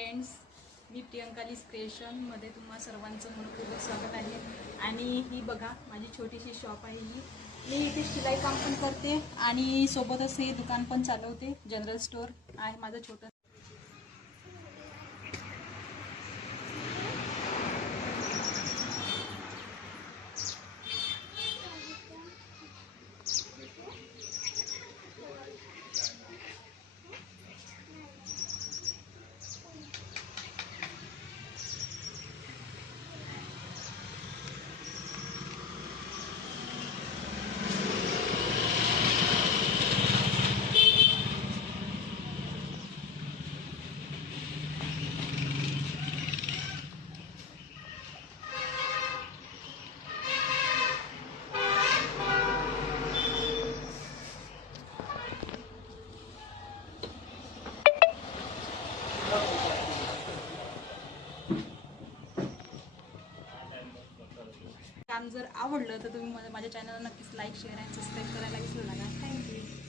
Friends, मी प्रियंकालीज क्रिएशनमध्ये तुम्हा सर्वांचं मनपूर्वक स्वागत आहे. आणि ही बघा माझी छोटीशी शॉप आहे. मी इथे शिलाई काम पण करते आणि सोबतच हे दुकान पण चालवते. जनरल स्टोअर आहे माझं छोटं. काम जर आवडलं तर तुम्ही माझ्या चॅनलला नक्कीच लाईक, शेअर आणि सबस्क्राईब करायला विसरू नका. थँक्यू.